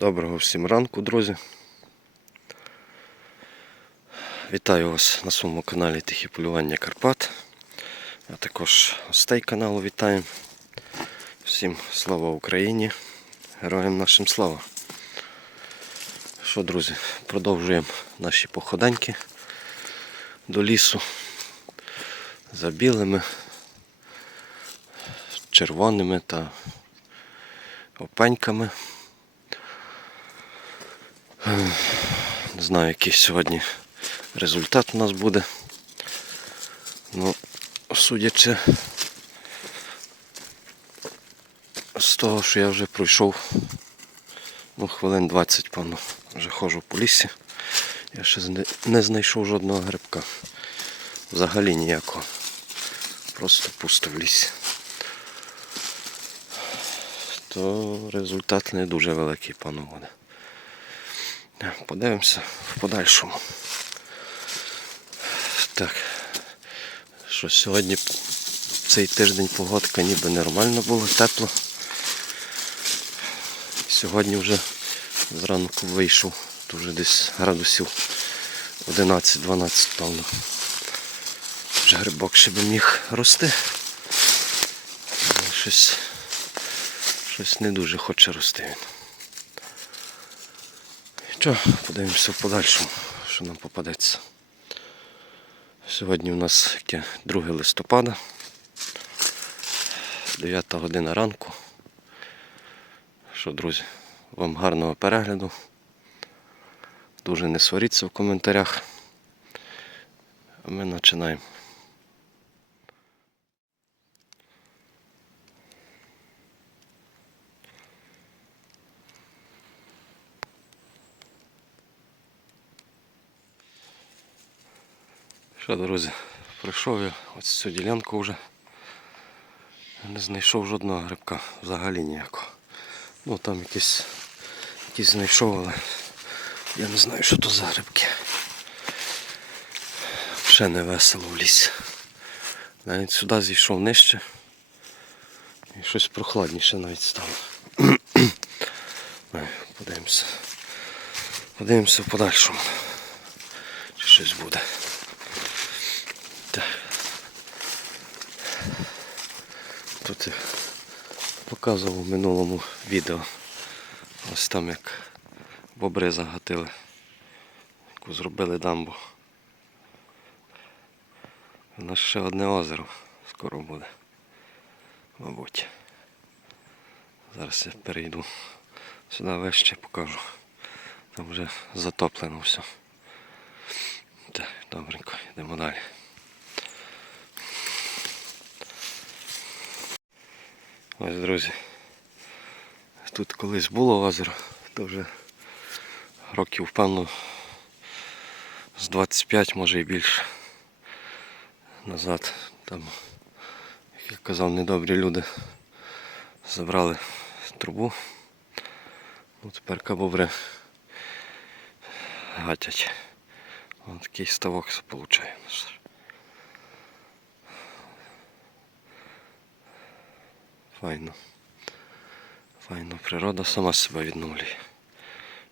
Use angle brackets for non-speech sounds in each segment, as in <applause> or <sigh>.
Доброго всім ранку, друзі. Вітаю вас на своєму каналі Тихі полювання Карпат. А також гостей каналу вітаємо. Всім слава Україні! Героям нашим слава! Що, друзі, продовжуємо наші походеньки до лісу за білими, червоними та опеньками. Не знаю, який сьогодні результат у нас буде. Ну, судячи з того, що я вже пройшов ну, хвилин 20, певно, вже ходжу по лісі. Я ще не знайшов жодного грибка. Взагалі ніякого. Просто пусто в лісі. То результат не дуже великий, пану буде. Подивимося в подальшому. Так. Що сьогодні цей тиждень погодка ніби нормально було, тепло. Сьогодні вже зранку вийшов, то вже десь градусів 11-12 певно. Вже грибок ще би міг рости. Щось, щось не дуже хоче рости він. Що, подивимося в подальшому, що нам попадеться. Сьогодні у нас 2 листопада, 9 година ранку. Що, друзі, вам гарного перегляду. Дуже не сваріться в коментарях. А ми починаємо. Що, друзі, пройшов я ось цю ділянку вже. Не знайшов жодного грибка, взагалі ніякого. Ну там якийсь, якийсь знайшов, але я не знаю, що то за грибки. Ще не весело в лісі. Навіть сюди зійшов нижче. І щось прохладніше навіть стало. Подивимося. Подивимося в подальшому. Чи щось буде. Так. Тут я показував в минулому відео. Ось там як бобри загатили, яку зробили дамбу. У нас ще одне озеро скоро буде. Мабуть. Зараз я перейду сюди вище покажу. Там вже затоплено все. Так, добренько, йдемо далі. Ось, друзі. Тут колись було озеро, то вже років, певно, з 25, може і більше назад. Там, як казав, недобрі люди забрали трубу. Ну, тепер кабобри гатять. Ось такий ставок виходить. Файно. Файно. Природа сама себе відновлює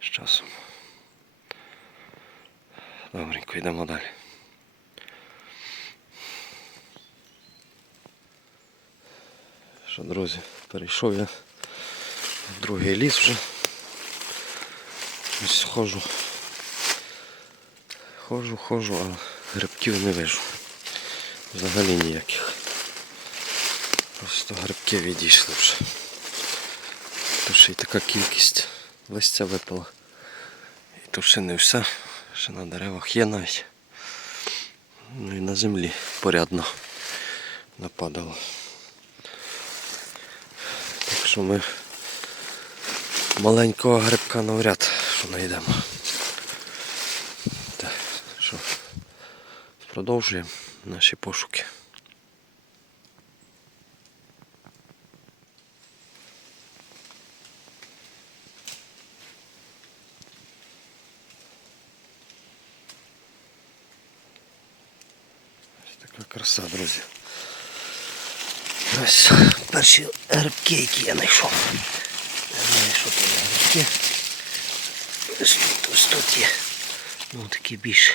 з часом. Добренько, йдемо далі. Що, друзі, перейшов я в другий ліс вже. Ось ходжу. Ходжу, ходжу, а грибків не вижу. Взагалі ніяких. Просто грибки відійшли вже. То ще й така кількість листя випала. І то ще не все. Ще на деревах є навіть. Ну і на землі порядно нападало. Так що ми маленького грибка навряд що знайдемо. Так, що, продовжуємо наші пошуки. Ось така краса, друзі. Ось перші грибки, які я знайшов. Не знаю, що це за грибки. Ось тут, є. Ну такі більш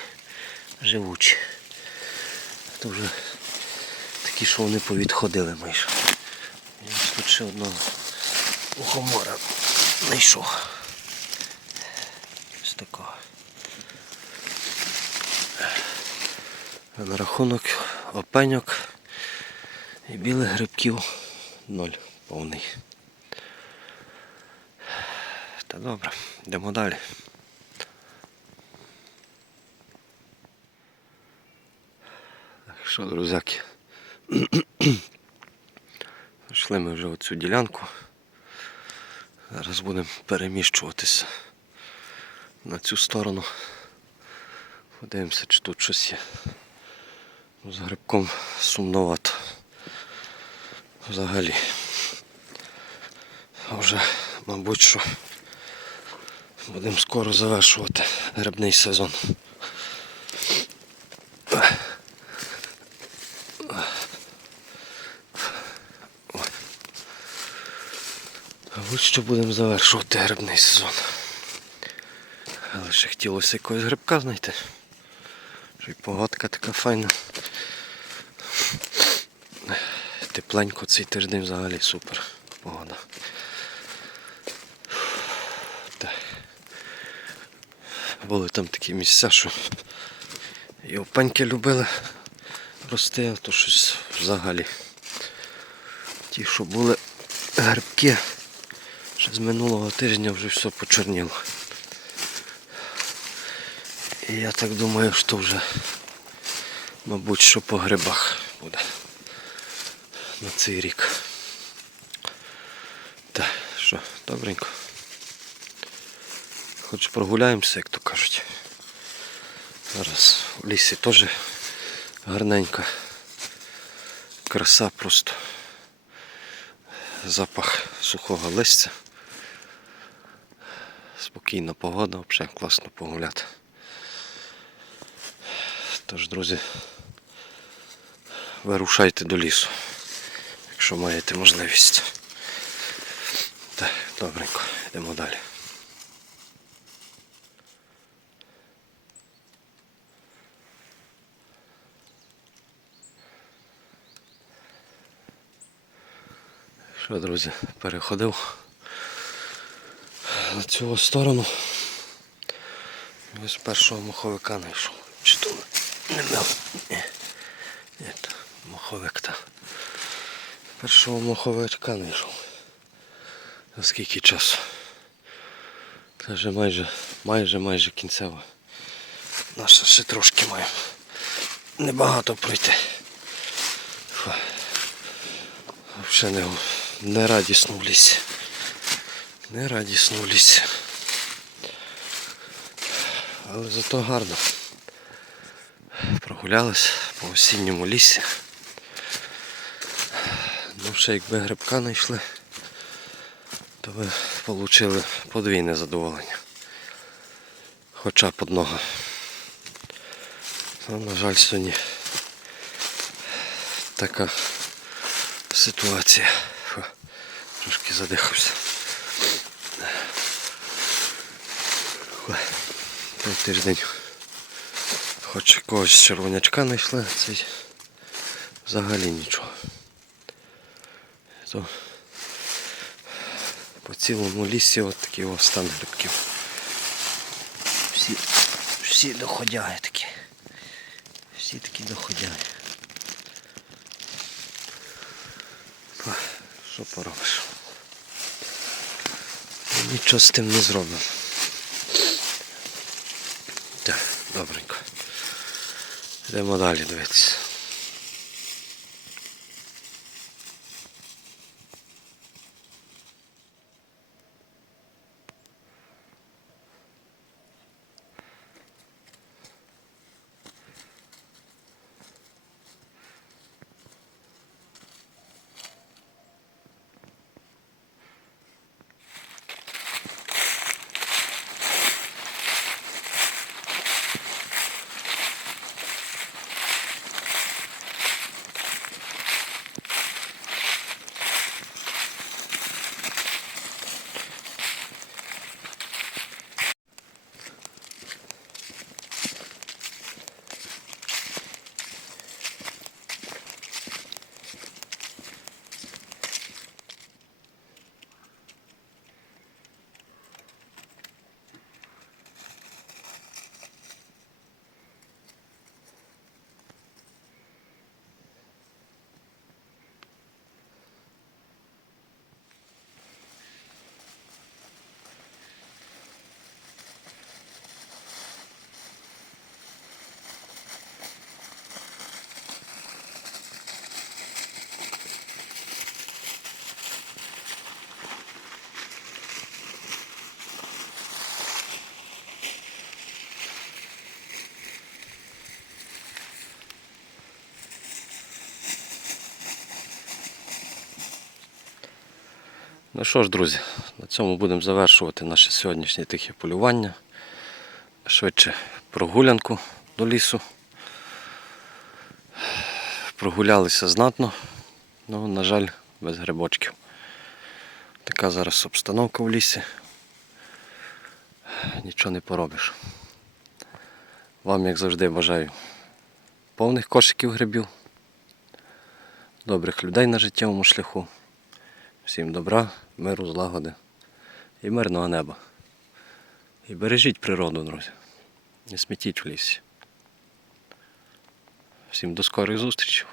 живучі. Це вже такі, що вони повідходили майже. Ось тут ще одного ухомора знайшов. Ось такого. На рахунок опеньок і білих грибків ноль повний. Та добре, йдемо далі. Так що, друзяки, <clears throat> Пішли ми вже оцю ділянку. Зараз будемо переміщуватися на цю сторону. Подивимося, чи тут щось є. З грибком сумновато. Взагалі. А вже, мабуть, що будемо скоро завершувати грибний сезон. От що будемо завершувати грибний сезон. Але ще хотілося якогось грибка знайти. Що й погодка така файна. Тепленько цей тиждень взагалі супер погода. Були там такі місця, що і опеньки любили рости, а то щось взагалі. Ті, що були грибки, ще з минулого тижня вже все почорніло. І я так думаю, що вже, мабуть, що по грибах буде на цей рік. Так, що, добренько. Хоч прогуляємося, як то кажуть. Зараз в лісі теж гарненька. Краса просто. Запах сухого листя. Спокійна погода, взагалі класно погуляти. Тож, друзі, вирушайте до лісу, якщо маєте можливість. Так, добренько, йдемо далі. Що, друзі, переходив на цю сторону. Ось першого моховика знайшов. То не мав? Ні. Ні, то моховик та. Першого моховичка знайшов. За скільки часу? Це вже майже, майже, майже кінцева. Наша ще трошки має. Небагато пройти. Взагалі не, не радісно в лісі. Не радісно в лісі. Але зато гарно. Прогулялись по осінньому лісі. Ну ще якби грибка знайшли, то ви отримали подвійне задоволення. Хоча б одного. Ну, на жаль, сьогодні така ситуація. Фу, Трошки задихався. Той тиждень хоч якогось червонячка знайшли, цей взагалі нічого. То по цілому лісі от ось стан грибків. Всі, всі доходяги такі. Всі такі доходяги. Що поробиш? Нічого з тим не зробимо. Так, добренько. Йдемо далі дивитися. Ну що ж, друзі, на цьому будемо завершувати наше сьогоднішнє тихе полювання. Швидше прогулянку до лісу. Прогулялися знатно, ну, на жаль, без грибочків. Така зараз обстановка в лісі. Нічого не поробиш. Вам, як завжди, бажаю повних кошиків грибів, добрих людей на життєвому шляху. Всім добра, миру, злагоди і мирного неба. І бережіть природу, друзі. Не смітіть в лісі. Всім до скорих зустрічей.